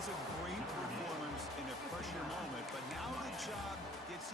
was a great performance in a pressure moment, but now the job gets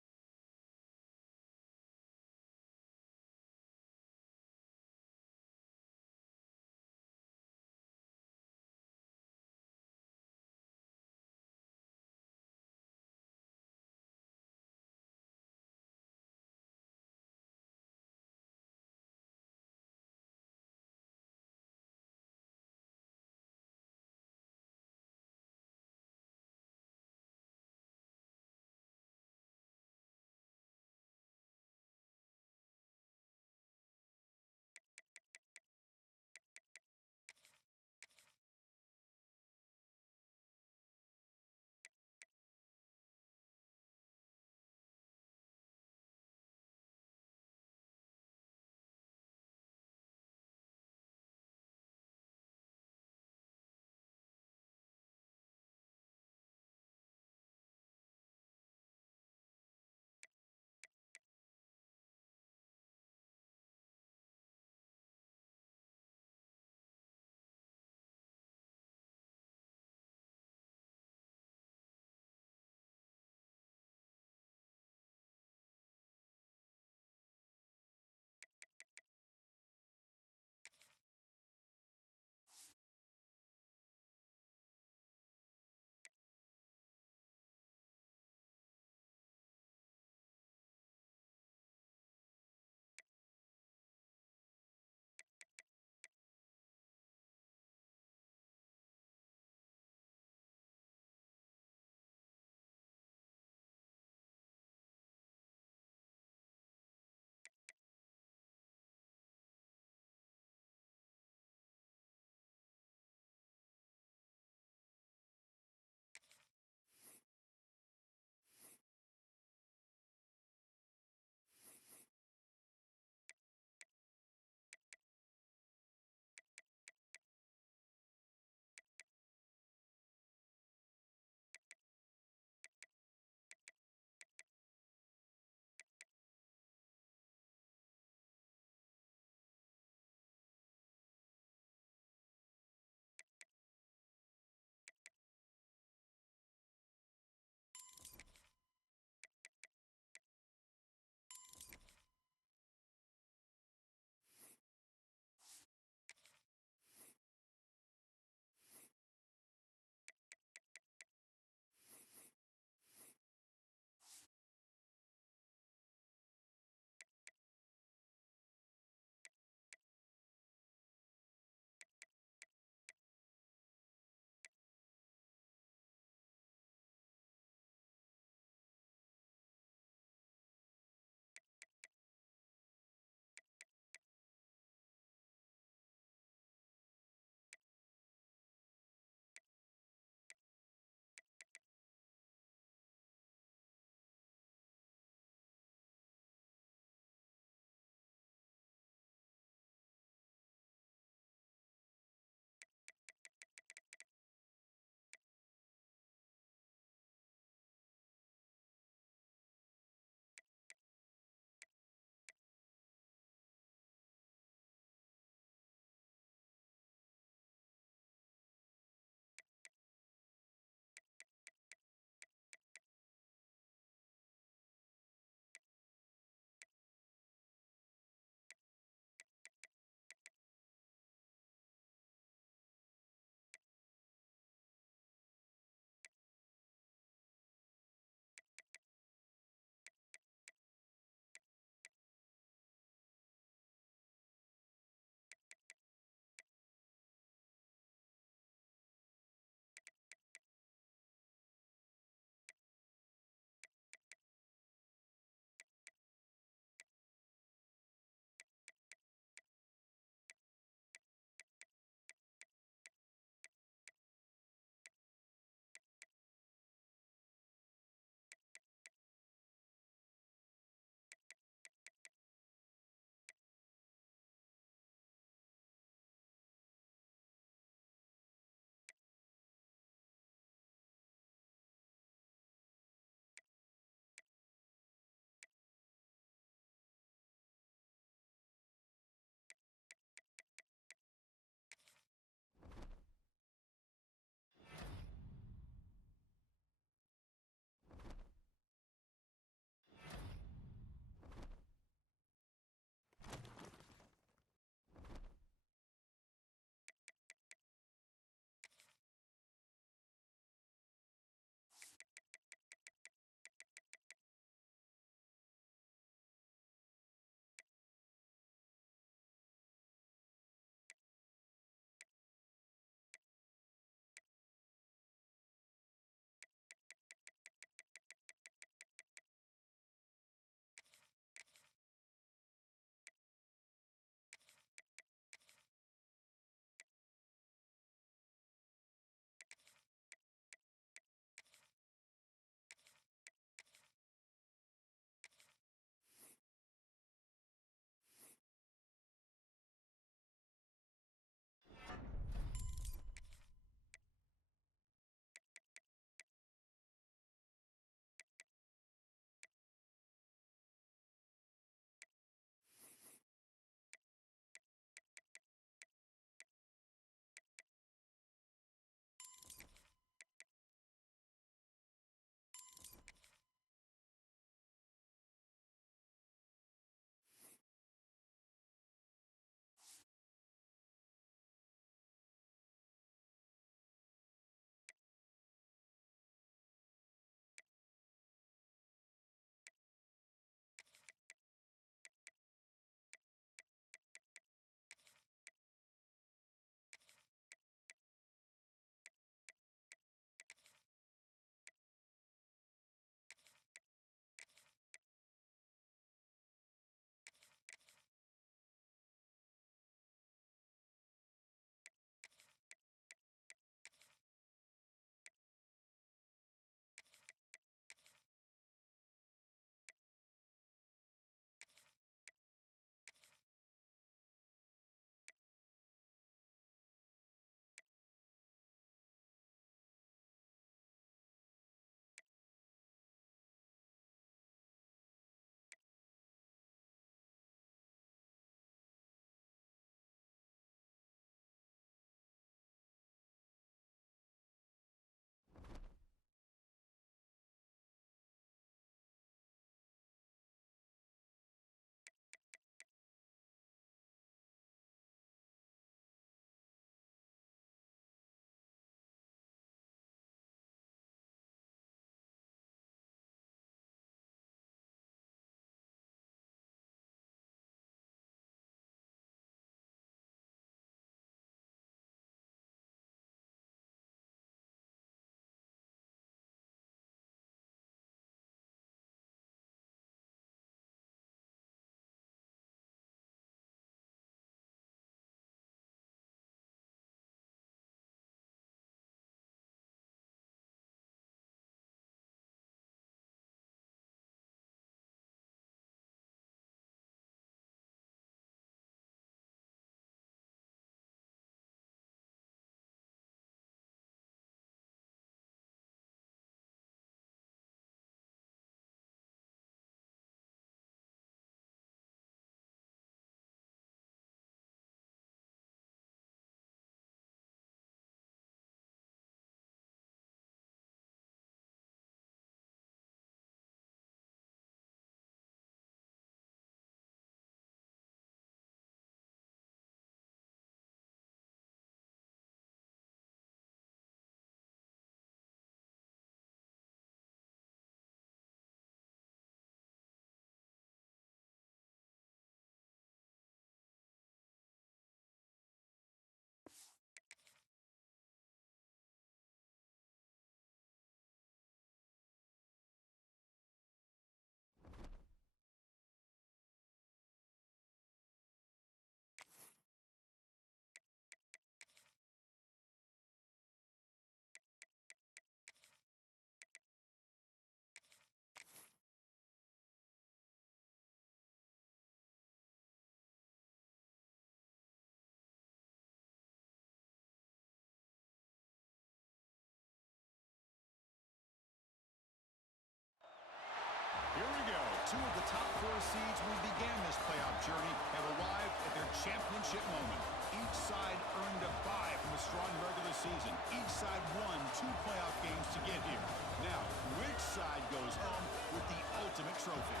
two of the top 4 seeds who began this playoff journey have arrived at their championship moment. Each side earned a bye from a strong regular season. Each side won 2 playoff games to get here. Now, which side goes home with the ultimate trophy?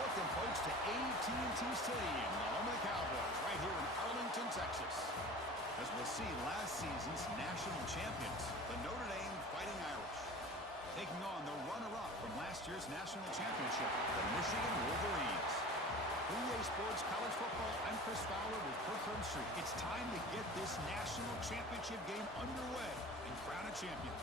Welcome, folks, to AT&T Stadium, the home of the Cowboys, right here in Arlington, Texas. As we'll see, last season's national champions, the Notre Dame Fighting Irish, taking on the runner-up from last year's national championship, the Michigan Wolverines. For EA Sports College Football, I'm Chris Fowler with Kirk Herbstreit. It's time to get this national championship game underway and crown a champion.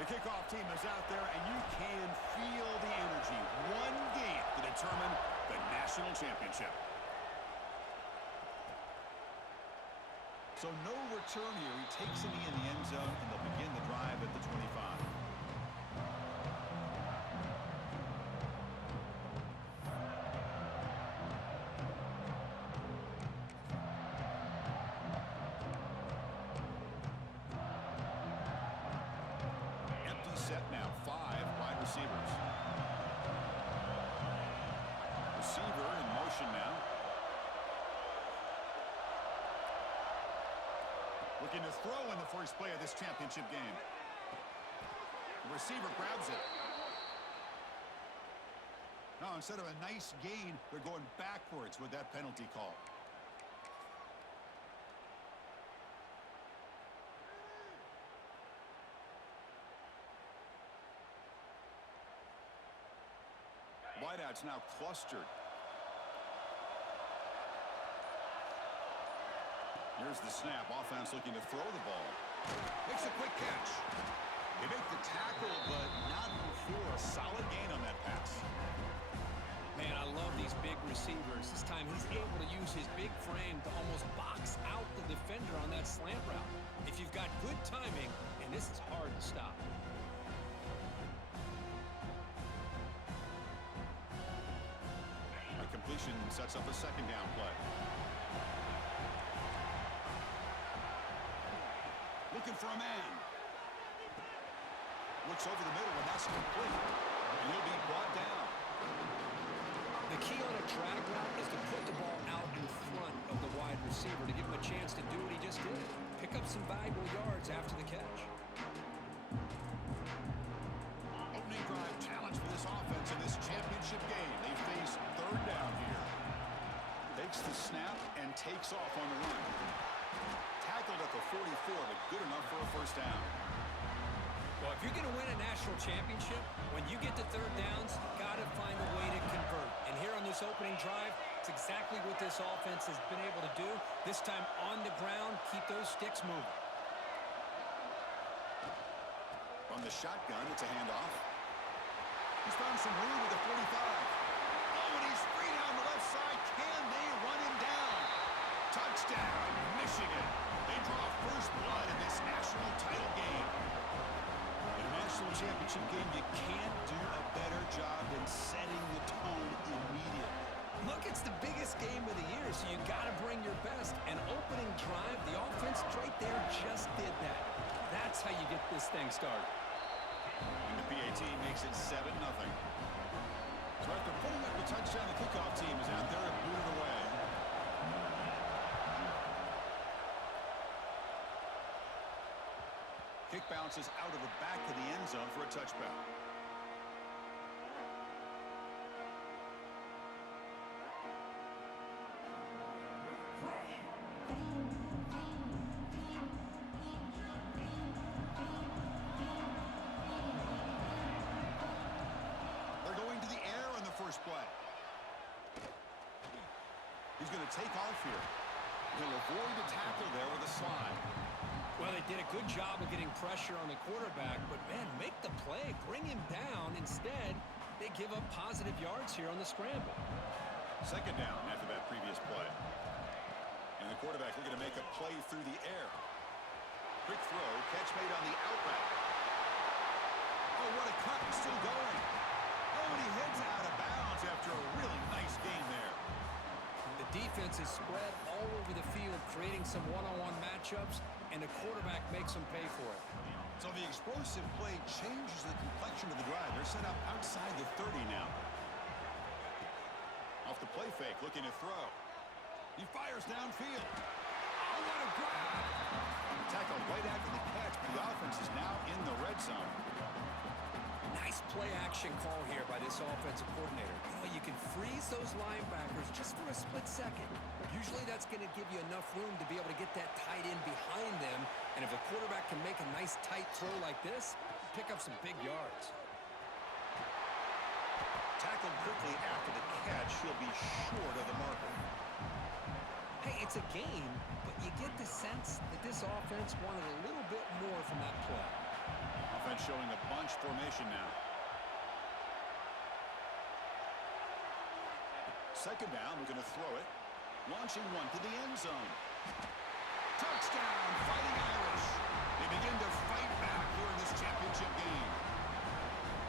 The kickoff team is out there, and you can feel the energy. One game to determine the national championship. So no return here. He takes it in the end zone, and they'll begin the drive at the 25. Set now, 5 wide receivers. Receiver in motion now. Looking to throw in the first play of this championship game. The receiver grabs it. Now, instead of a nice gain, they're going backwards with that penalty call. Wideouts now clustered. Here's the snap. Offense looking to throw the ball. Makes a quick catch. They make the tackle, but not before a solid gain on that pass. Man, I love these big receivers. This time he's able to use his big frame to almost box out the defender on that slant route. If you've got good timing, and this is hard to stop. Completion sets up a second down play. Looking for a man. Looks over the middle, and that's complete. And he'll be brought down. The key on a drag route is to put the ball out in front of the wide receiver to give him a chance to do what he just did. Pick up some valuable yards after the catch. Opening drive challenge for this offense in this championship game. They face third down here. Takes the snap and takes off on the run. Tackled at the 44, but good enough for a first down. Well, if you're going to win a national championship, when you get to third downs, you've got to find a way to convert. And here on this opening drive, it's exactly what this offense has been able to do. This time on the ground, keep those sticks moving. From the shotgun, it's a handoff. He's found some room with the 45. Oh, and he's free down the left side. Can they run him down? Touchdown, Michigan. They draw first blood in this national title game. In a national championship game, you can't do a better job than setting the tone immediately. Look, it's the biggest game of the year, so you got to bring your best. An opening drive, the offense right there just did that. That's how you get this thing started. And the PAT makes it 7-0. So after putting up the touchdown, the kickoff team is out there to boot it away. Kick bounces out of the back of the end zone for a touchback. They're going to the air on the first play. He's going to take off here. He'll avoid the tackle there with a slide. Well, they did a good job of getting pressure on the quarterback, but, man, make the play, bring him down. Instead, they give up positive yards here on the scramble. Second down after that previous play. And the quarterback looking to make a play through the air. Quick throw, catch made on the out route. Oh, what a cut. Still going. Oh, and he heads out of bounds after a really nice game there. The defense is spread all over the field, creating some one-on-one matchups, and the quarterback makes them pay for it. So the explosive play changes the complexion of the drive. They're set up outside the 30 now. Off the play fake, looking to throw. He fires downfield. Oh, what a grab! Tackled right after the catch, but the offense is now in the red zone. Nice play-action call here by this offensive coordinator. You can freeze those linebackers just for a split second. Usually that's going to give you enough room to be able to get that tight end behind them. And if the quarterback can make a nice tight throw like this, pick up some big yards. Tackled quickly after the catch. He'll be short of the marker. Hey, it's a game, but you get the sense that this offense wanted a little bit more from that play. Offense showing a bunch formation now. Second down, we're going to throw it. Launching one to the end zone. Touchdown, Fighting Irish. They begin to fight back here in this championship game.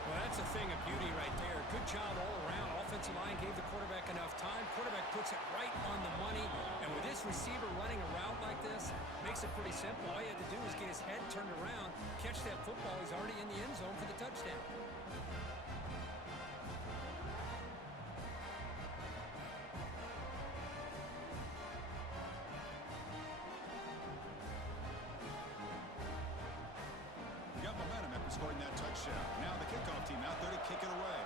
Well, that's a thing of beauty right there. Good job all around. Offensive line gave the quarterback enough time. Quarterback puts it right on the money. And with this receiver running a route like this, makes it pretty simple. All he had to do was get his head turned around, catch that football. He's already in the end zone for the touchdown. Got momentum after scoring that touchdown. Now the kickoff team out there to kick it away.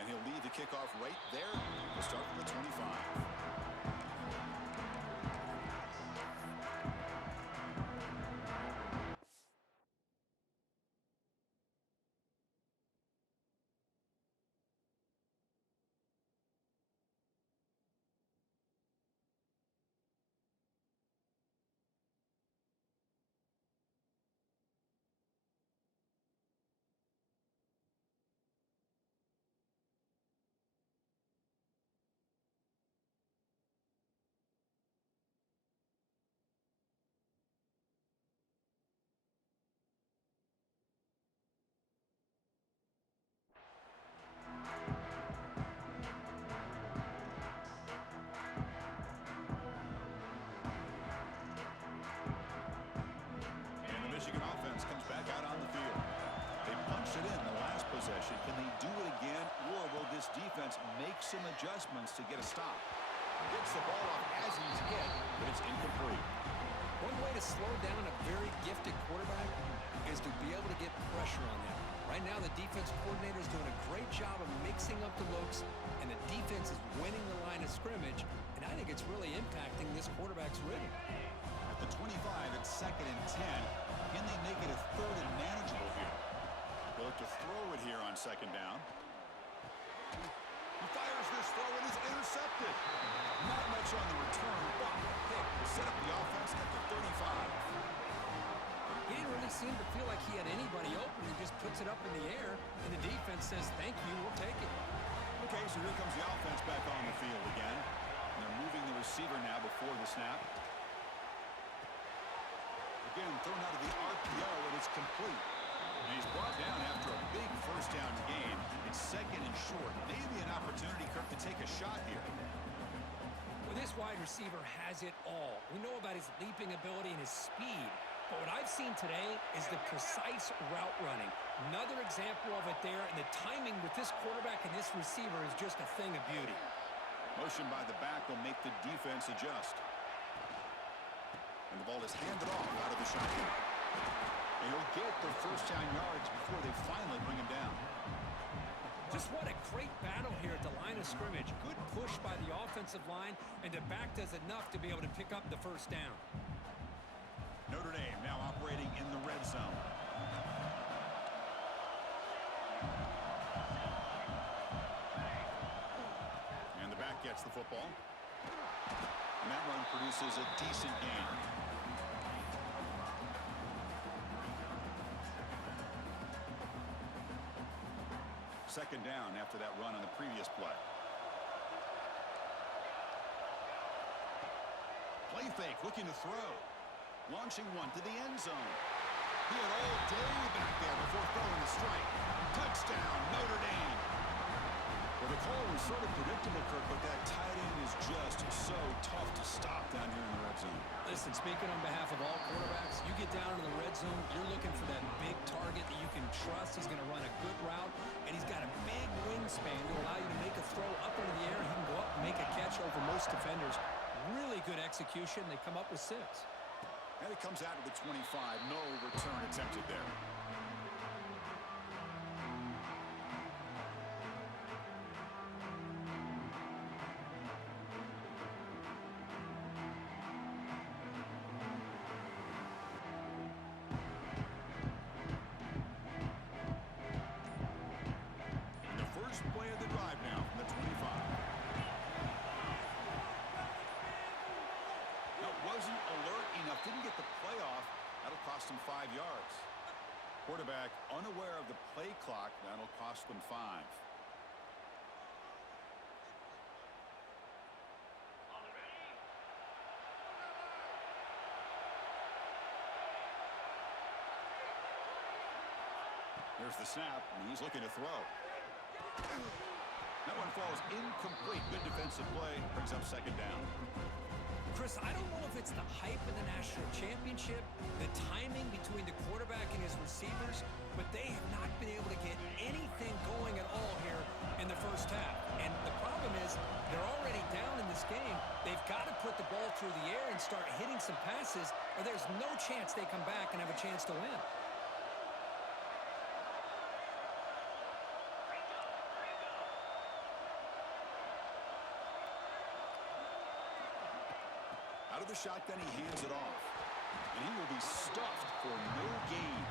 And he'll lead the kickoff right there to start from the 25. Michigan offense comes back out on the field. They punched it in the last possession. Can they do it again, or will this defense make some adjustments to get a stop? Gets the ball off as he's hit, but it's incomplete. One way to slow down a very gifted quarterback is to be able to get pressure on them. Right now, the defense coordinator is doing a great job of mixing up the looks, and the defense is winning the line of scrimmage, and I think it's really impacting this quarterback's rhythm. At the 25, it's 2nd and 10. Can they make it a 3rd and manageable here? They'll look to throw it here on 2nd down. He fires this throw and is intercepted. Not much on the return, but pick will set up the offense at the 35. He didn't really seem to feel like he had anybody open. He just puts it up in the air, and the defense says, thank you, we'll take it. Okay, so here comes the offense back on the field again. And they're moving the receiver now before the snap. Again, thrown out of the RPO, and it's complete. And he's brought down after a big first down gain. It's 2nd and short. Maybe an opportunity, Kirk, to take a shot here. Well, this wide receiver has it all. We know about his leaping ability and his speed. But what I've seen today is the precise route running. Another example of it there, and the timing with this quarterback and this receiver is just a thing of beauty. Motion by the back will make the defense adjust. And the ball is handed off out of the shotgun. And he'll get the first down yards before they finally bring him down. Just what a great battle here at the line of scrimmage. Good push by the offensive line, and the back does enough to be able to pick up the first down. Notre Dame now operating in the red zone. And the back gets the football. And that run produces a decent gain. Second down after that run on the previous play. Play fake, looking to throw. Launching one to the end zone. He had all day back there before throwing the strike. Touchdown, Notre Dame. Well, the call was sort of predictable, Kirk, but that tight end is just so tough to stop down here in the red zone. Listen, speaking on behalf of all quarterbacks, you get down in the red zone, you're looking for that big target that you can trust. He's going to run a good route, and he's got a big wingspan to allow you to make a throw up into the air. He can go up and make a catch over most defenders. Really good execution. They come up with 6. And it comes out to the 25. No return attempted there. The first play of the drive now from the 25. That wasn't alert enough. Didn't get the play off. That'll cost him 5 yards. Quarterback unaware of the play clock. That'll cost them 5. There's the snap, and he's looking to throw. That one falls incomplete. Good defensive play. Brings up second down. Chris, I don't know if it's the hype of the national championship, the timing between the quarterback and his receivers, but they have not been able to get anything going at all here in the first half. And the problem is they're already down in this game. They've got to put the ball through the air and start hitting some passes, or there's no chance they come back and have a chance to win. Out of the shotgun, he hands it off. And he will be stuffed for no gain.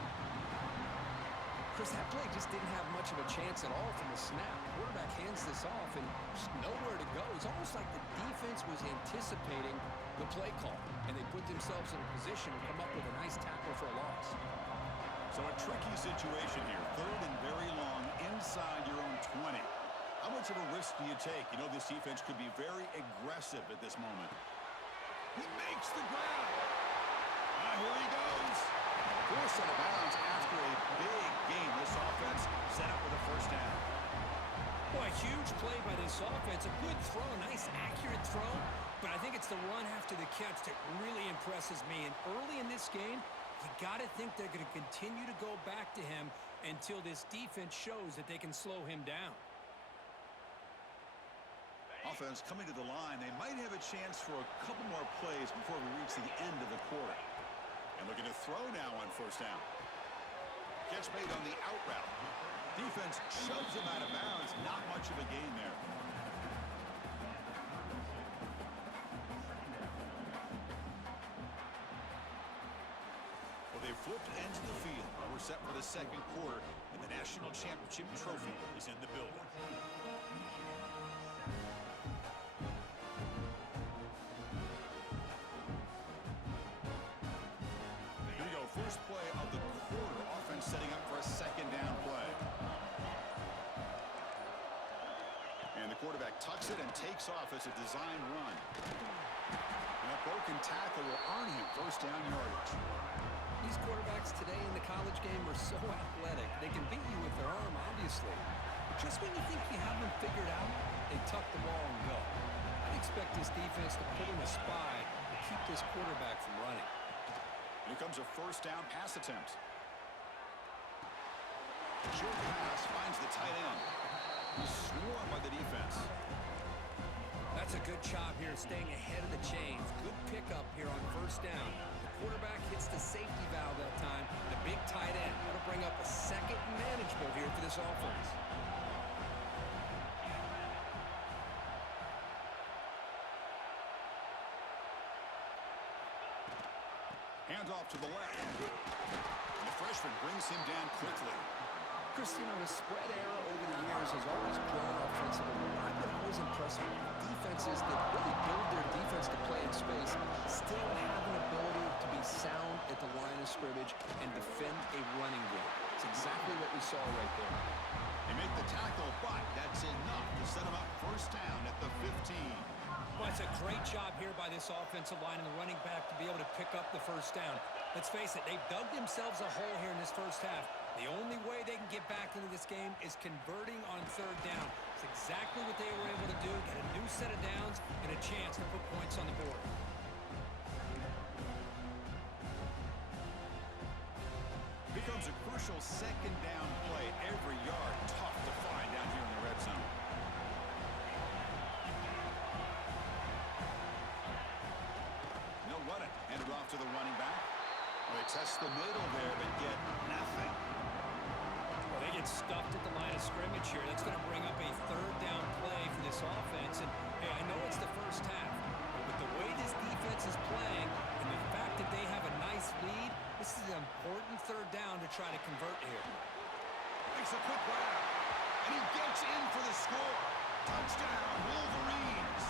Chris, that play just didn't have much of a chance at all from the snap. Quarterback hands this off and just nowhere to go. It's almost like the defense was anticipating the play call, and they put themselves in a position to come up with a nice tackle for a loss. So a tricky situation here. 3rd and very long inside your own 20. How much of a risk do you take? You know, this defense could be very aggressive at this moment. He makes the grab. Here he goes. Forced out of bounds after a big game. This offense set up with a first down. Boy, a huge play by this offense. A good throw, nice accurate throw. But I think it's the run after the catch that really impresses me. And early in this game, you got to think they're going to continue to go back to him until this defense shows that they can slow him down. Offense coming to the line. They might have a chance for a couple more plays before we reach the end of the quarter. And looking to throw now on first down. Catch made on the out route. Defense shoves him out of bounds. Not much of a gain there. Well, they flipped ends of the field. We're set for the second quarter, and the national championship trophy is in the building. First play of the quarter. Offense setting up for a second down play. And the quarterback tucks it and takes off as a design run. And a broken tackle will earn him first down yardage. These quarterbacks today in the college game are so athletic. They can beat you with their arm, obviously. Just when you think you have them figured out, they tuck the ball and go. I'd expect this defense to put in a spy to keep this quarterback from running. Here comes a first down pass attempt. Short pass finds the tight end. He's swarmed by the defense. That's a good job here, staying ahead of the chains. Good pickup here on first down. The quarterback hits the safety valve that time. The big tight end. That'll bring up a second and manageable here for this offense. Hands off to the left. And the freshman brings him down quickly. Chris, you know, the spread era over the years has always grown offensively. I've been always impressed with defenses that really build their defense to play in space, still have an ability to be sound at the line of scrimmage and defend a running game. It's exactly what we saw right there. They make the tackle, but that's enough to set him up first down at the 15. Well, it's a great job here by this offensive line and the running back to be able to pick up the first down. Let's face it, they've dug themselves a hole here in this first half. The only way they can get back into this game is converting on third down. It's exactly what they were able to do, get a new set of downs and a chance to put points on the board. Becomes a crucial second down play. Every yard tough to find down here in the red zone. They'll run it. Hand it off to the running back. Well, they test the middle there, but get nothing. Well, they get stuffed at the line of scrimmage here. That's going to bring up a third down play for this offense. And, hey, I know it's the first half, but the way this defense is playing and the fact that they have a nice lead, this is an important third down to try to convert here. Makes a quick grab, and he gets in for the score. Touchdown, Wolverines.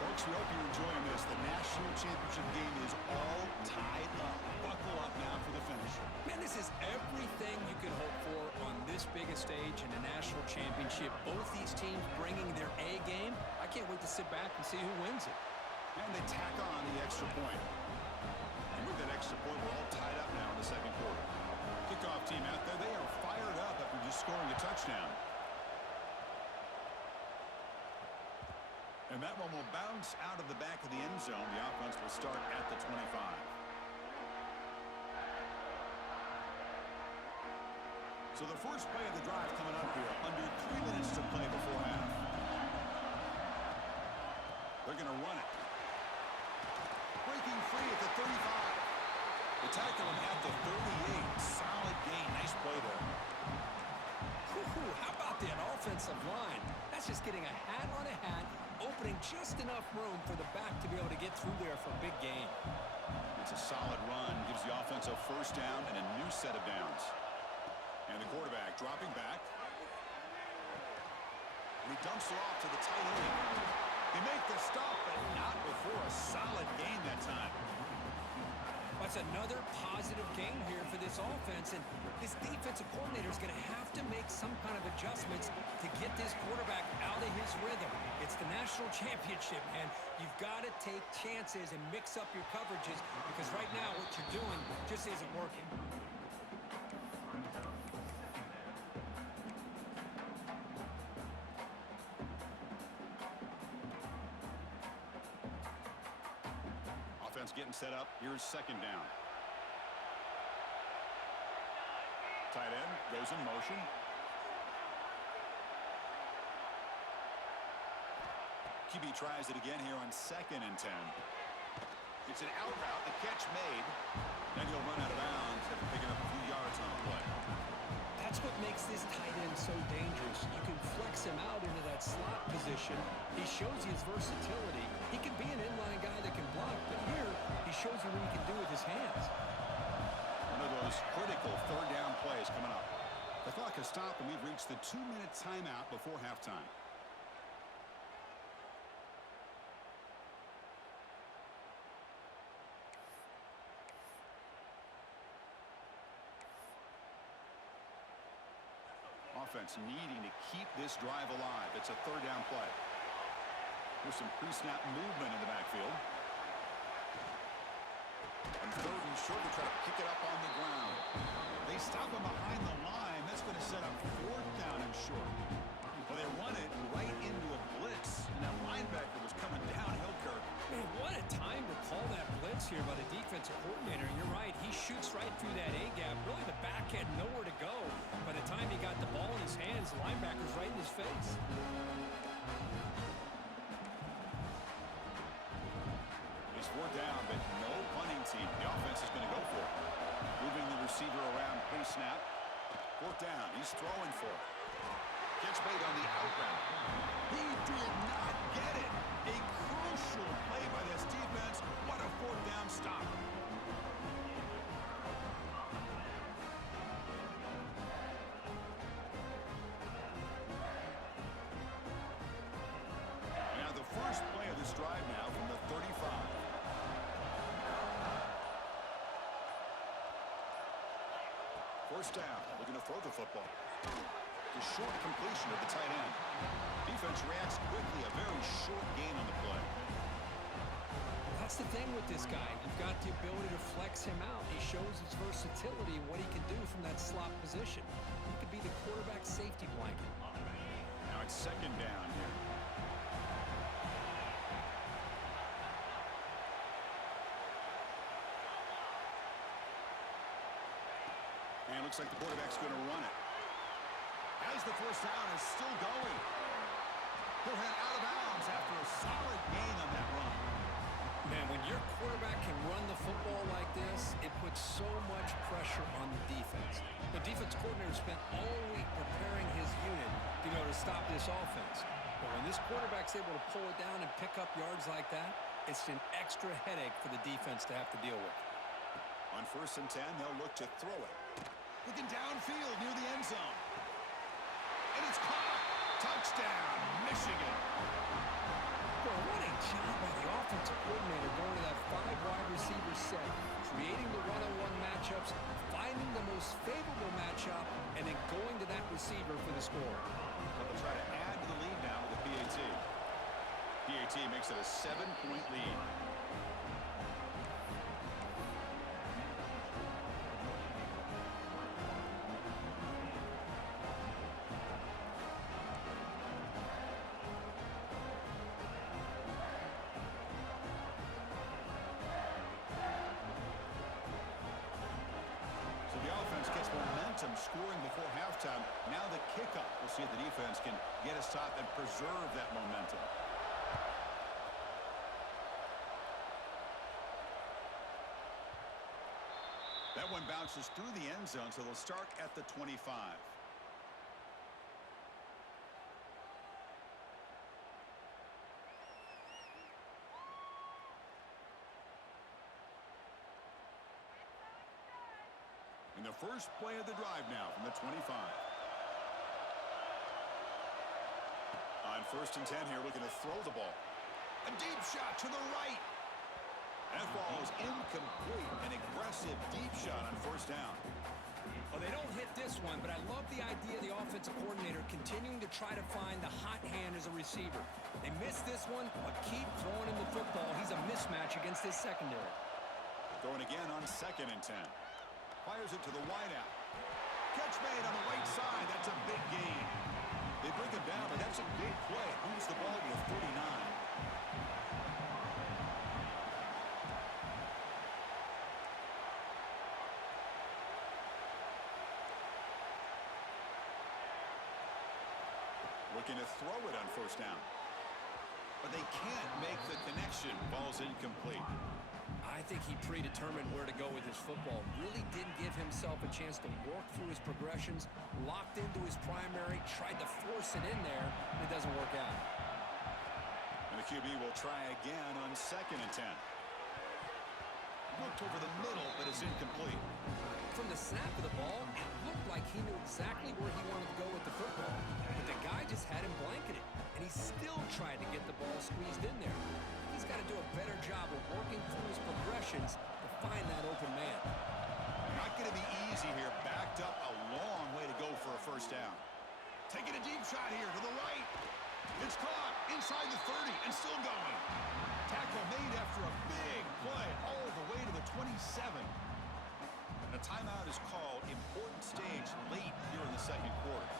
Folks, we hope you're enjoying this. The national championship game is all tied up. Buckle up now for the finish. Man, this is everything you could hope for on this biggest stage in a national championship. Both these teams bringing their A game. I can't wait to sit back and see who wins it. And they tack on the extra point. And with that extra point, we're all tied up now in the second quarter. Kickoff team out there, they are fired up after just scoring a touchdown. And that one will bounce out of the back of the end zone. The offense will start at the 25. So the first play of the drive coming up here. Under 3 minutes to play before half. They're going to run it. Breaking free at the 35. They tackle him at the 38. Solid gain. Nice play there. How about that offensive line? That's just getting a hat on a hat, opening just enough room for the back to be able to get through there for a big gain. It's a solid run. Gives the offense a first down and a new set of downs. And the quarterback dropping back. And he dumps it off to the tight end. They make the stop, but not before a solid gain that time. That's another positive game here for this offense, and this defensive coordinator is going to have to make some kind of adjustments to get this quarterback out of his rhythm. It's the national championship, man. You've got to take chances and mix up your coverages because right now what you're doing just isn't working. Getting set up. Here's second down. Tight end goes in motion. QB tries it again here on 2nd and 10. It's an out route. The catch made. Then he'll run out of bounds after picking up a few yards on the play. That's what makes this tight end so dangerous. You can flex him out into that slot position. He shows you his versatility. He can be an inline guy that can block, but here he shows you what he can do with his hands. One of those critical third down plays coming up. The clock has stopped, and we've reached the 2-minute timeout before halftime. Offense needing to keep this drive alive. It's a third down play. There's some pre-snap movement in the backfield. And 3rd and short to try to pick it up on the ground. They stop him behind the line. That's going to set up 4th down and short. Well, they run it right into a blitz. And that linebacker was coming downhill, Kirk. Man, what a time to call that blitz here by the defensive coordinator. You're right. He shoots right through that A-gap. Really, the back had nowhere to go. By the time he got the ball in his hands, the linebacker's right in his face. It's 4th down, but no punting team. The offense is going to go for it. Moving the receiver around pre-snap. 4th down. He's throwing for it. Catch made on the out route. He did not get it. A crucial play by this defense. What a 4th down stop. Now the first play of this drive now from the 35. First down, looking to throw the football. The short completion of the tight end. Defense reacts quickly, a very short gain on the play. That's the thing with this guy. You've got the ability to flex him out. He shows his versatility and what he can do from that slot position. He could be the quarterback's safety blanket. Now it's second down here. And looks like the quarterback's going to run it. As the first down is still going. He'll head out of bounds after a solid gain on that run. Man, when your quarterback can run the football like this, it puts so much pressure on the defense. The defense coordinator spent all week preparing his unit to be able to stop this offense. But when this quarterback's able to pull it down and pick up yards like that, it's an extra headache for the defense to have to deal with. On 1st and 10, they'll look to throw it. Looking downfield near the end zone. And it's caught. Touchdown, Michigan. Well, what a job by the offensive coordinator going to that 5-wide receiver set, creating the one-on-one matchups, finding the most favorable matchup, and then going to that receiver for the score. They'll try to add to the lead now with the PAT. PAT makes it a 7-point lead. Scoring before halftime. Now the kickoff. We'll see if the defense can get a stop and preserve that momentum. That one bounces through the end zone, so they'll start at the 25. In the first play of the drive now from the 25. On 1st and 10 here, looking to throw the ball. A deep shot to the right. That ball is incomplete. An aggressive deep shot on 1st down. Well, they don't hit this one, but I love the idea of the offensive coordinator continuing to try to find the hot hand as a receiver. They missed this one, but keep throwing him the football. He's a mismatch against his secondary. Throwing again on 2nd and 10. Fires it to the wideout. Catch made on the right side. That's a big gain. They bring him down, but that's a big play. Moves the ball to the 39. Looking to throw it on 1st down. But they can't make the connection. Ball's incomplete. I think he predetermined where to go with his football. Really didn't give himself a chance to work through his progressions, locked into his primary, tried to force it in there, and it doesn't work out. And the QB will try again on 2nd and 10. Looked over the middle, but it's incomplete. From the snap of the ball, it looked like he knew exactly where he wanted to go with the football. But the guy just had him blanketed, and he still tried to get the ball squeezed in there. He's got to do a better job of working through his progressions to find that open man. Not going to be easy here. Backed up a long way to go for a 1st down. Taking a deep shot here to the right. It's caught inside the 30 and still going. Tackle made after a big play all the way to the 27. And a timeout is called. Important stage late here in the 2nd quarter.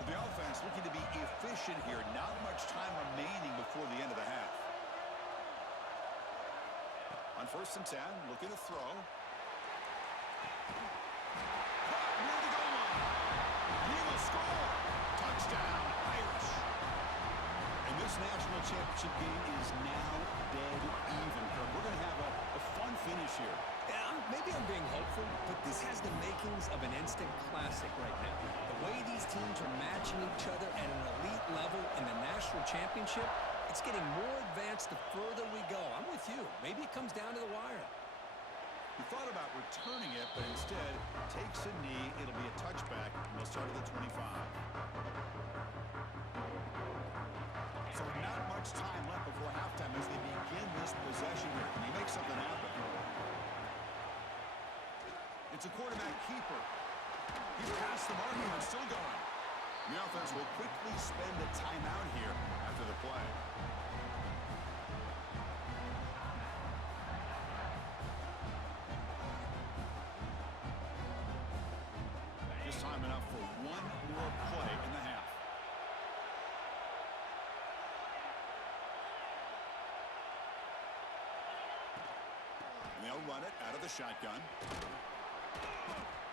So the offense looking to be efficient here. Not much time remaining before the end of the half. On 1st and 10, looking to throw. Caught near the goal line. He will score. Touchdown, Irish. And this national championship game is now dead even. We're going to have a fun finish here. Yeah, maybe I'm being hopeful, but this has the makings of an instant classic right now. The way these teams are matching each other at an elite level in the national championship, it's getting more advanced the further we go. I'm with you. Maybe it comes down to the wire. He thought about returning it, but instead takes a knee. It'll be a touchback, and they'll start at the 25. So not much time left before halftime as they begin this possession here. Can he make something happen? It's a quarterback keeper. He's past the mark and still going. The offense will quickly spend a timeout here after the play. more play in the half. And they'll run it out of the shotgun.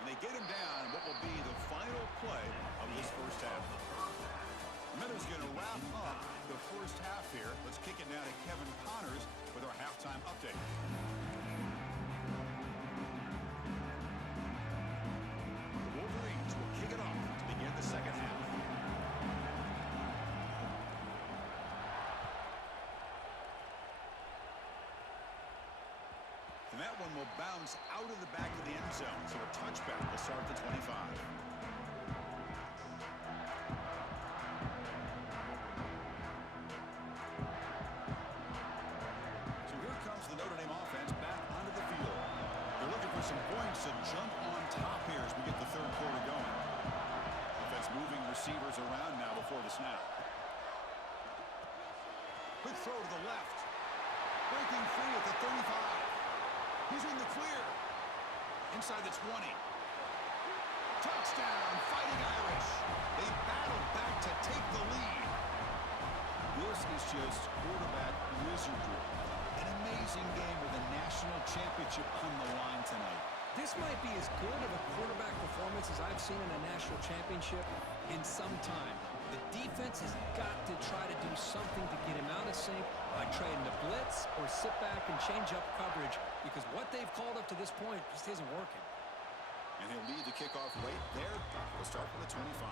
And they get him down in what will be the final play of this first half. Miller's going to wrap up the first half here. Let's kick it now to Kevin Connors with our halftime update. The Wolverines will kick it off to begin the second half. And that one will bounce out of the back of the end zone, so a touchback will start at the 25. Some points to jump on top here as we get the third quarter going. Offense moving receivers around now before the snap. Quick throw to the left. Breaking free at the 35. He's in the clear. Inside the 20. Touchdown, Fighting Irish. They battle back to take the lead. This is just quarterback wizardry. An amazing game with a national championship on the line tonight. This might be as good of a quarterback performance as I've seen in a national championship in some time. The defense has got to try to do something to get him out of sync by trading the blitz or sit back and change up coverage, because what they've called up to this point just isn't working. And he'll lead the kickoff right there. We'll start with the 25.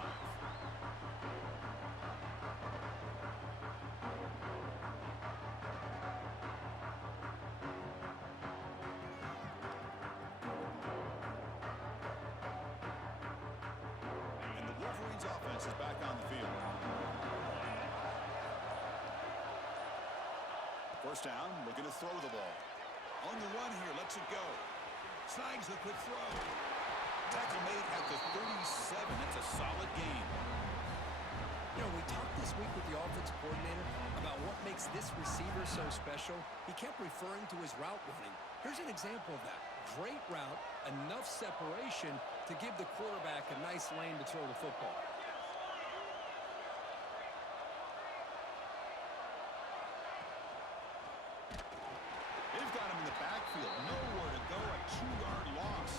Offense is back on the field. First down, looking to throw the ball. On the run here, lets it go. Snags the quick throw. Tackle made at the 37. That's a solid gain. You know, we talked this week with the offensive coordinator about what makes this receiver so special. He kept referring to his route running. Here's an example of that. Great route, enough separation to give the quarterback a nice lane to throw the football. They've got him in the backfield. Nowhere to go. A 2-yard loss.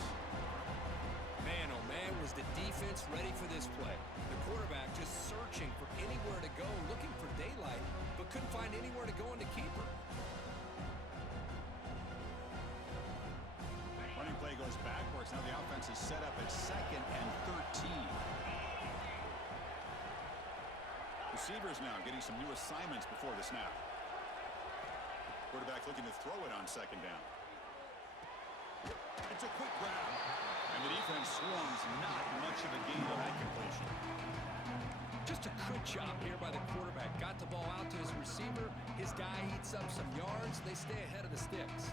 Man, oh man, was the defense ready for this play. The quarterback just searching for anywhere to go, looking for daylight, but couldn't find anywhere to go in the keeper. Running play goes backwards. Now the offense is set up at 2nd and 13. Receivers now getting some new assignments before the snap. Quarterback looking to throw it on 2nd down. It's a quick grab. And the defense swarms, not much of a gain on that completion. Just a good job here by the quarterback. Got the ball out to his receiver. His guy eats up some yards. They stay ahead of the sticks.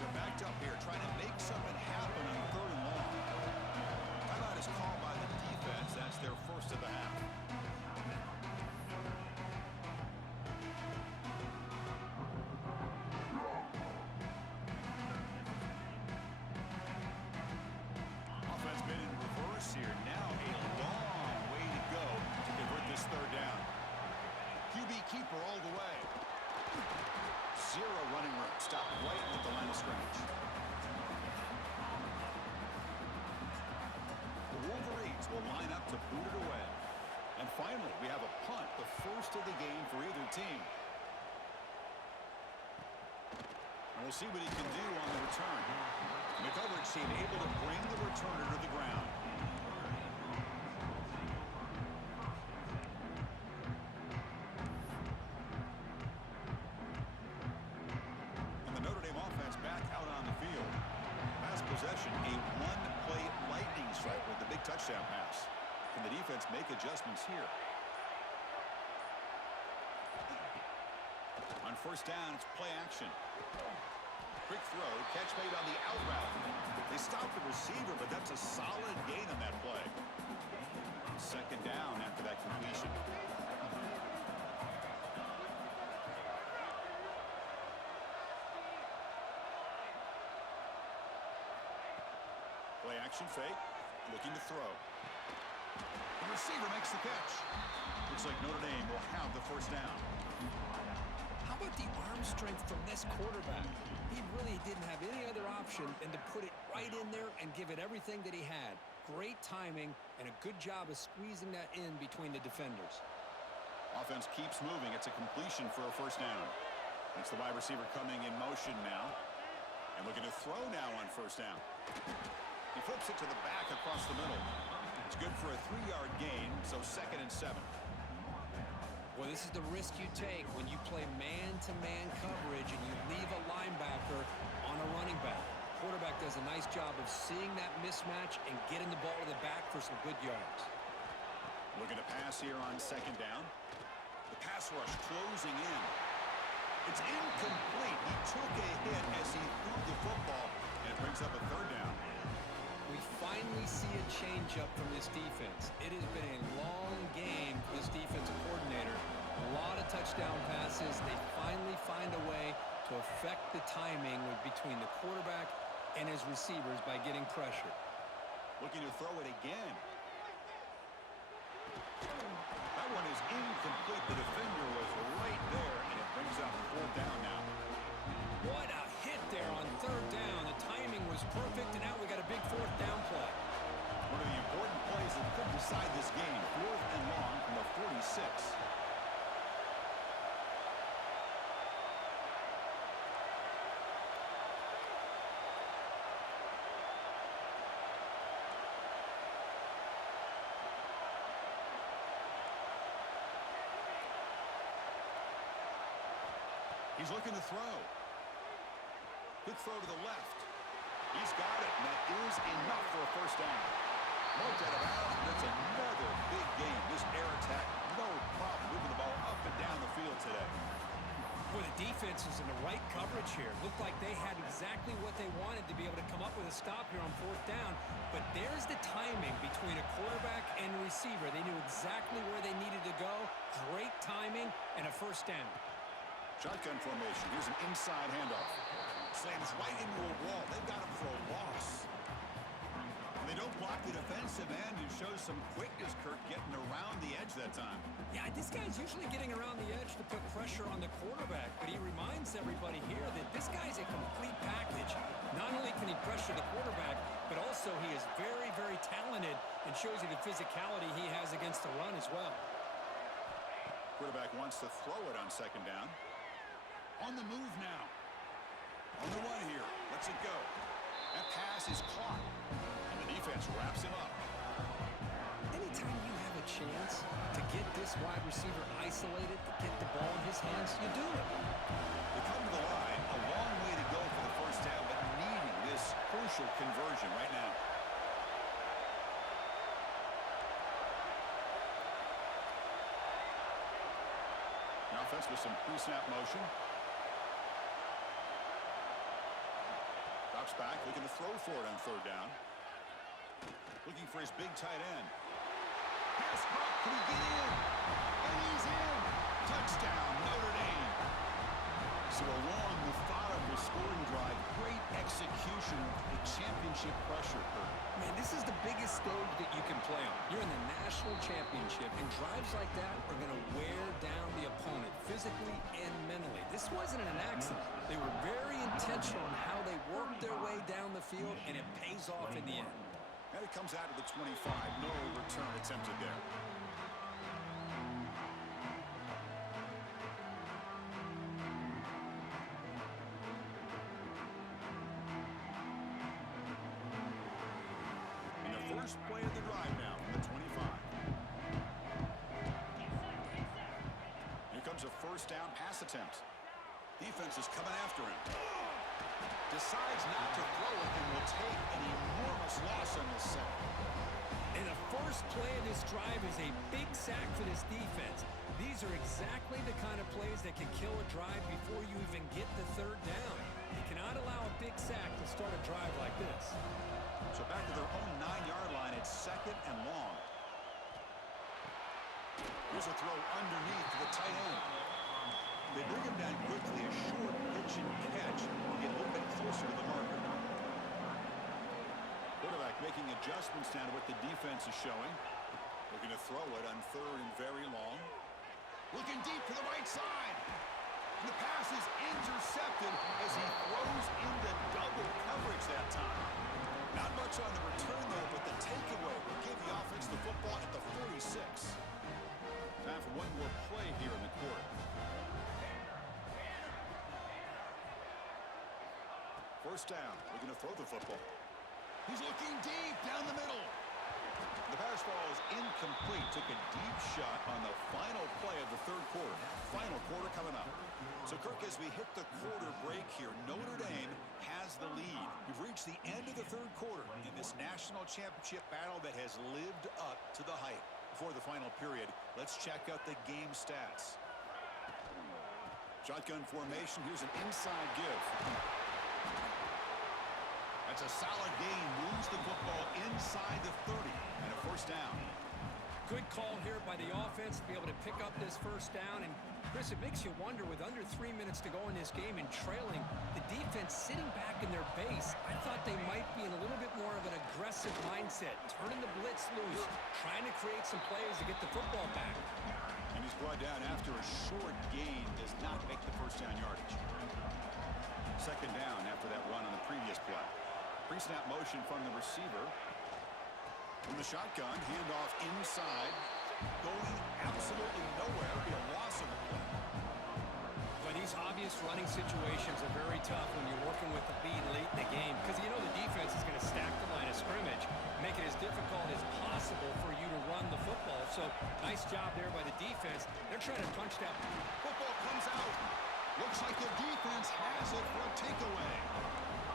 They're backed up here, trying to make something happen on 3rd and long. Timeout is called by the defense. That's their first of the half. Offense been in reverse here. Now a long way to go to convert this 3rd down. QB keeper all the way. Zero running room. Stop right at the line of scrimmage. The Wolverines will line up to boot it away. And finally, we have a punt, the first of the game for either team. And we'll see what he can do on the return. The coverage team able to bring the returner to the ground. And the Notre Dame offense back out on the field. Pass possession, a one-play lightning strike with the big touchdown pass. Can the defense make adjustments here? On first down, it's play action. Quick throw, catch made on the out route. They stopped the receiver, but that's a solid gain on that play. 2nd down after that completion. Play action fake. Looking to throw. The receiver makes the catch. Looks like Notre Dame will have the first down. How about the arm strength from this quarterback? He really didn't have any other option than to put it right in there and give it everything that he had. Great timing and a good job of squeezing that in between the defenders. Offense keeps moving. It's a completion for a first down. It's the wide receiver coming in motion now. And looking to throw now on first down. He flips it to the back across the middle. It's good for a 3-yard gain, so 2nd and 7. Well, this is the risk you take when you play man-to-man coverage and you leave a linebacker on a running back. Quarterback does a nice job of seeing that mismatch and getting the ball to the back for some good yards. Looking to pass here on 2nd down. The pass rush closing in. It's incomplete. He took a hit as he threw the football, and it brings up a 3rd down. We finally see a change-up from this defense. It has been a long game for this defensive coordinator. A lot of touchdown passes. They finally find a way to affect the timing between the quarterback and his receivers by getting pressure. Looking to throw it again. That one is incomplete. The defender was right there, and it brings up 4th down now. What a hit there on 3rd down. The timing was perfect, and now we got a big 4th down play. One of the important plays that could decide this game. 4th and long from the 46. He's looking to throw. Good throw to the left. He's got it, and that is enough for a first down. Marked out of bounds, but that's another big game. This air attack, no problem moving the ball up and down the field today. Well, the defense was in the right coverage here. Looked like they had exactly what they wanted to be able to come up with a stop here on 4th down. But there's the timing between a quarterback and a receiver. They knew exactly where they needed to go. Great timing and a first down. Shotgun formation. Here's an inside handoff. Slams right into a wall. They've got him for a loss. And they don't block the defensive end, who shows some quickness, Kirk, getting around the edge that time. Yeah, this guy's usually getting around the edge to put pressure on the quarterback, but he reminds everybody here that this guy's a complete package. Not only can he pressure the quarterback, but also he is very, very talented and shows you the physicality he has against the run as well. Quarterback wants to throw it on 2nd down. On the move now. On the run here. Lets it go. That pass is caught. And the defense wraps him up. Anytime you have a chance to get this wide receiver isolated, to get the ball in his hands, you do it. They come to the line. A long way to go for the first down, but needing this crucial conversion right now. The offense with some pre-snap motion. Drops back, looking to throw for it on 3rd down. Looking for his big tight end. Pass caught, can he get in? And he's in! Touchdown, Notre Dame! So a long, methodical scoring drive. Great execution with championship pressure, Kurt. Man, this is the biggest stage that you can play on. You're in the national championship, and drives like that are going to wear down the opponent physically and mentally. This wasn't an accident. They were very intentional in how they worked their way down the field, and it pays off in the end. And it comes out to the 25. No return attempted there. First play of the drive now from the 25. Here comes a first down pass attempt. Defense is coming after him. Decides not to throw it and will take an enormous loss on this set. And the first play of this drive is a big sack for this defense. These are exactly the kind of plays that can kill a drive before you even get the 3rd down. You cannot allow a big sack to start a drive like this. So back to their own 9-yard line. It's 2nd and long. Here's a throw underneath to the tight end. They bring him down quickly. A short pitch and catch. Get a little bit closer to the marker. Quarterback making adjustments down to what the defense is showing. Looking to throw it on third and very long. Looking deep to the right side. The pass is intercepted as he throws into double coverage that time. Not much on the return there, but the takeaway will give the offense the football at the 46. Time for one more play here in the quarter. First down, looking to throw the football. He's looking deep down the middle. The pass ball is incomplete. Took a deep shot on the final play of the third quarter. Final quarter coming up. So, Kirk, as we hit the quarter break here, Notre Dame has the lead. We've reached the end of the third quarter in this national championship battle that has lived up to the hype. Before the final period, let's check out the game stats. Shotgun formation. Here's an inside give. That's a solid gain. Moves the football inside the 30 and a first down. Good call here by the offense to be able to pick up this first down. And, Chris, it makes you wonder, with under 3 minutes to go in this game and trailing, the defense sitting back in their base. I thought they might be in a little bit more of an aggressive mindset, turning the blitz loose, trying to create some plays to get the football back. And he's brought down after a short gain. Does not make the first down yardage. Second down after that run on the previous play. Pre-snap motion from the receiver. From the shotgun, handoff inside. Going absolutely nowhere. It'll be a loss of the play. Well, these obvious running situations are very tough when you're working with the lead late in the game, because you know the defense is going to stack the line of scrimmage, make it as difficult as possible for you to run the football. So, nice job there by the defense. They're trying to punch that. Football comes out. Looks like the defense has it for a takeaway.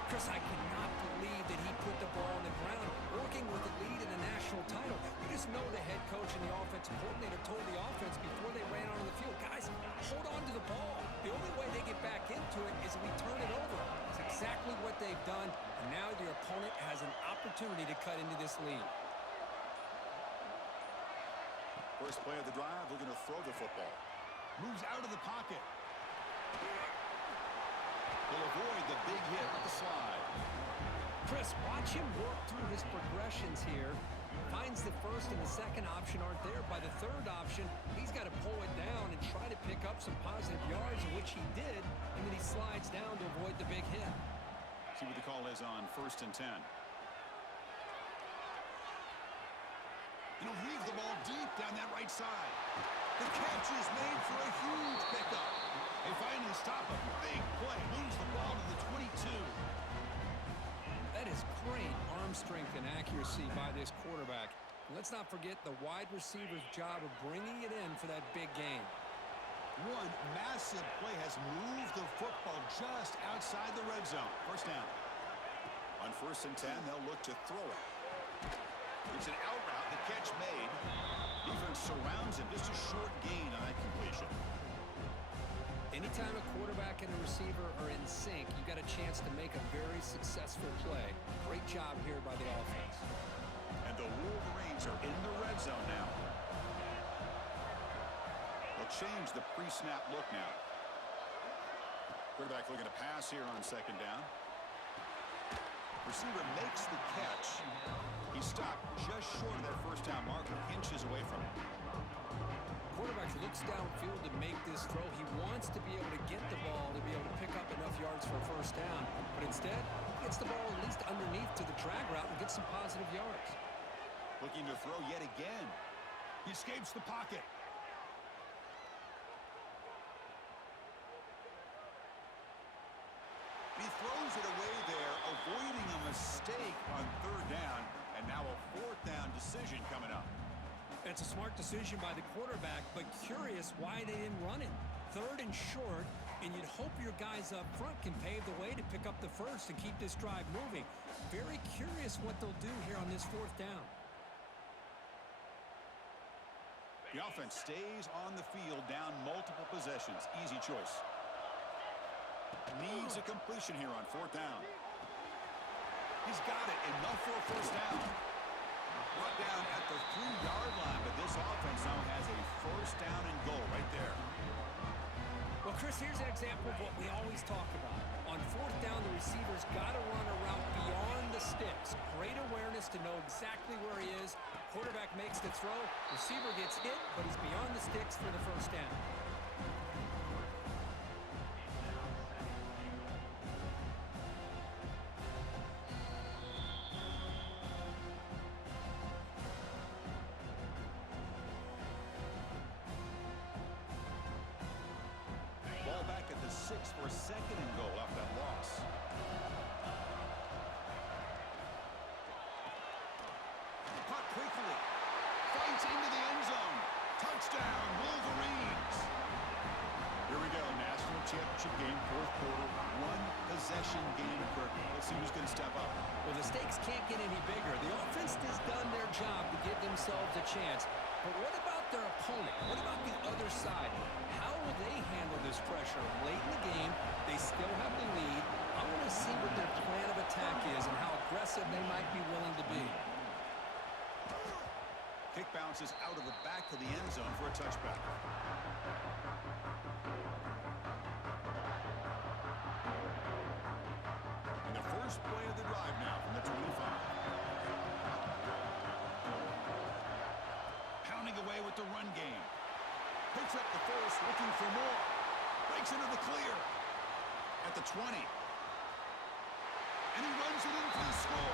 Chris, I cannot believe that he put the ball on the ground, working with the lead in a national title. You just know the head coach and the offensive coordinator told the offense before they ran onto the field, guys, hold on to the ball. The only way they get back into it is if we turn it over. It's exactly what they've done, and now your opponent has an opportunity to cut into this lead. First play of the drive, looking to throw the football. Moves out of the pocket. He'll avoid the big hit with the slide. Chris, watch him work through his progressions here. Finds the first and the second option aren't there. By the third option, he's got to pull it down and try to pick up some positive yards, which he did, and then he slides down to avoid the big hit. See what the call is on 1st and 10. He'll heave the ball deep down that right side. The catch is made for a huge pickup. They finally stop a big play. Moves the ball to the 22. That is great arm strength and accuracy by this quarterback. And let's not forget the wide receiver's job of bringing it in for that big game. One massive play has moved the football just outside the red zone. First down. On 1st and 10, they'll look to throw it. It's an out route. The catch made. Defense surrounds him. Just a short gain on that completion. Anytime a quarterback and a receiver are in sync, you got a chance to make a very successful play. Great job here by the offense. And the Wolverines are in the red zone now. They'll change the pre-snap look now. Quarterback looking to pass here on 2nd down. Receiver makes the catch. He stopped just short of that first down marker, inches away from it. Quarterback looks downfield to make this throw. He wants to be able to get the ball to be able to pick up enough yards for a first down. But instead, he gets the ball at least underneath to the drag route and gets some positive yards. Looking to throw yet again. He escapes the pocket. He throws it away there, avoiding a mistake on 3rd down. And now a 4th down decision coming up. It's a smart decision by the quarterback, but curious why they didn't run it. 3rd and short, and you'd hope your guys up front can pave the way to pick up the first and keep this drive moving. Very curious what they'll do here on this 4th down. The offense stays on the field, down multiple possessions. Easy choice. Needs a completion here on 4th down. He's got it. Enough for a first down. Brought down at the 3-yard line, but this offense now has a first down and goal right there. Well, Chris, here's an example of what we always talk about. On 4th down, the receiver's got to run a route beyond the sticks. Great awareness to know exactly where he is. Quarterback makes the throw. Receiver gets hit, but he's beyond the sticks for the first down. Ball back at the 6 for a second and goal off that loss. Caught quickly. Fights into the end zone. Touchdown, Wolverines. Here we go, national championship game, fourth quarter. One possession game, Kirk. Let's see who's going to step up. Well, the stakes can't get any bigger. The offense has done their job to give themselves a chance. But what about their opponent? What about the other side? How will they handle this pressure? Late in the game, they still have the lead. I want to see what their plan of attack is and how aggressive they might be willing to be. Kick bounces out of the back of the end zone for a touchback. And the first play of the drive now from the 25. Pounding away with the run game. Picks up the first, looking for more. Breaks into the clear. At the 20. And he runs it in for the score.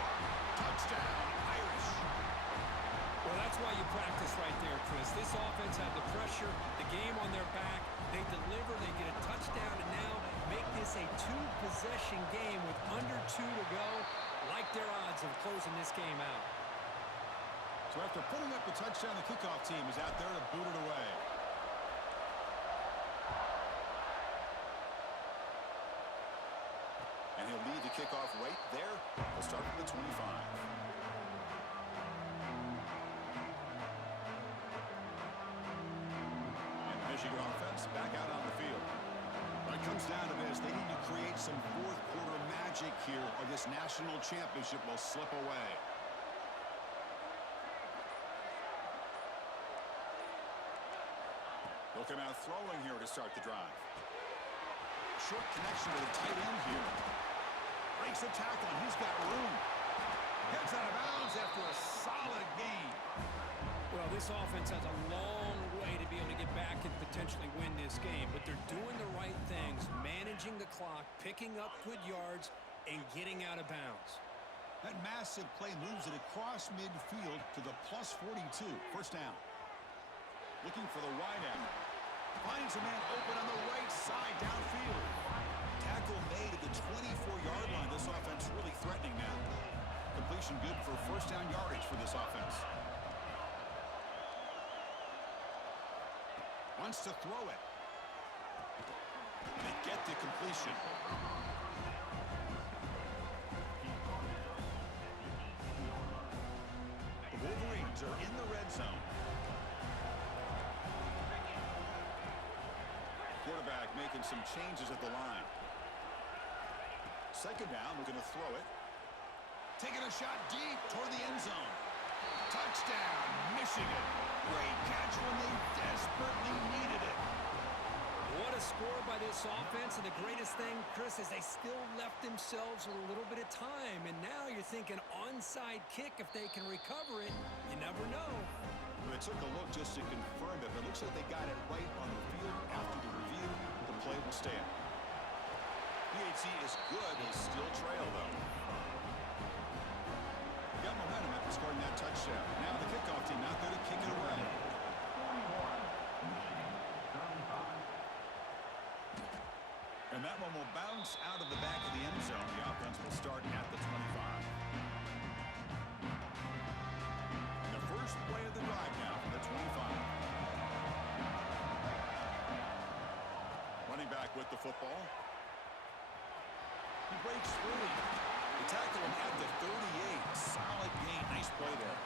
Touchdown, Irish. Well, that's why you practice right there, Chris. This offense had the pressure, the game on their back. They deliver, they get a touchdown, and now make this a two-possession game with under 2 to go. Like their odds of closing this game out. So after putting up the touchdown, the kickoff team is out there to boot it away. And he'll lead the kickoff right there. We'll start from the 25. And the Michigan offense back out on the field. When it comes down to this, they need to create some fourth quarter magic here, or this national championship will slip away. They'll come out throwing here to start the drive. Short connection with a tight end here. Breaks the tackle, and he's got room. Gets out of bounds after a solid gain. Well, this offense has a long way to be able to get back and potentially win this game, but they're doing the right things, managing the clock, picking up good yards, and getting out of bounds. That massive play moves it across midfield to the plus 42. First down. Looking for the wide end. Finds a man open on the right side downfield. Tackle made at the 24-yard line. This offense really threatening now. Completion good for first down yardage for this offense. Wants to throw it. They get the completion. The Wolverines are in the red zone. Quarterback making some changes at the line. Second down, we're going to throw it. Taking a shot deep toward the end zone. Touchdown, Michigan. Great catch when they desperately needed it. What a score by this offense, and the greatest thing, Chris, is they still left themselves with a little bit of time, and now you're thinking onside kick if they can recover it. You never know. They took a look just to confirm it, but it looks like they got it right on the field after the review. The play will stand. PAT is good. They still trail, though. Got momentum after scoring that touchdown. Now the kickoff team out there to kick it away. And that one will bounce out of the back of the end zone. The offense will start at the 25. And the first play of the drive now from the 25. Running back with the football. He breaks free. They tackle him at the 38. Solid gain. Nice play there.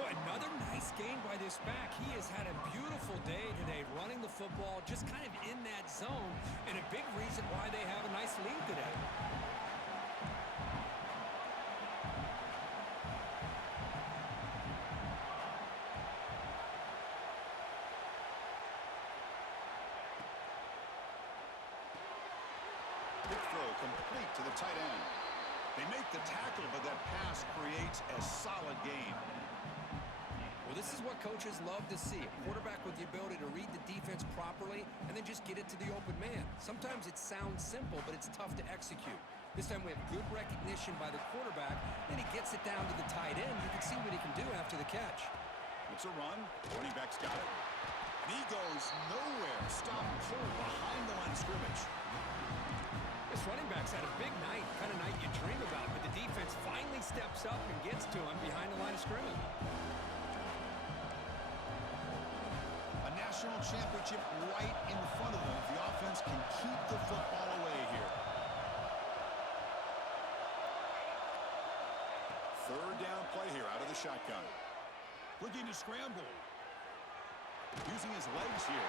Boy, another nice game by this back. He has had a beautiful day today running the football, just kind of in that zone, and a big reason why they have a nice lead today. Quick throw complete to the tight end. They make the tackle, but that pass creates a solid gain. Well, this is what coaches love to see. A quarterback with the ability to read the defense properly and then just get it to the open man. Sometimes it sounds simple, but it's tough to execute. This time we have good recognition by the quarterback. Then he gets it down to the tight end. You can see what he can do after the catch. It's a run. Running back's got it. And he goes nowhere. Stop cold behind the line of scrimmage. This running back's had a big night, kind of night you dream about, but the defense finally steps up and gets to him behind the line of scrimmage. National championship right in front of them if the offense can keep the football away here. Third down play here out of the shotgun. Looking to scramble. Using his legs here.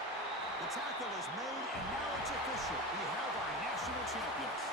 The tackle is made, and now it's official. We have our national champions.